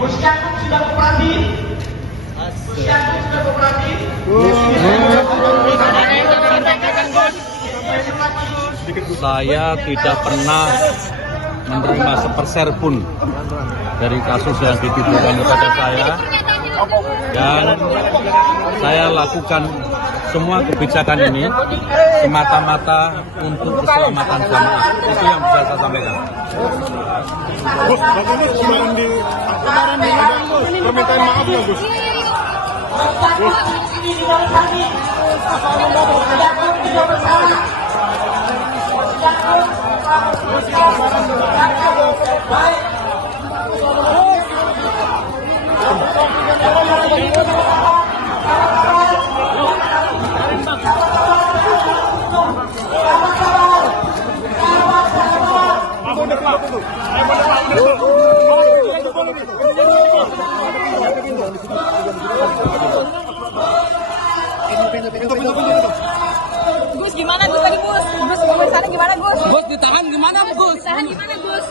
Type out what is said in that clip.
Gus Yakub sudah kooperatif. Gus Yakub sudah kooperatif. Saya tidak pernah menerima seperser pun dari kasus yang dituduhkan kepada saya, dan saya lakukan semua kebijakan ini semata-mata untuk keselamatan jamaah. Itu yang bisa saya sampaikan. Gus, Gus kemarin di permintaan maaf ya Gus? Gus, gimana Gus tadi Gus? Gus, pemeriksaan gimana Gus? Gus ditahan gimana Gus? Ditahan gimana Gus?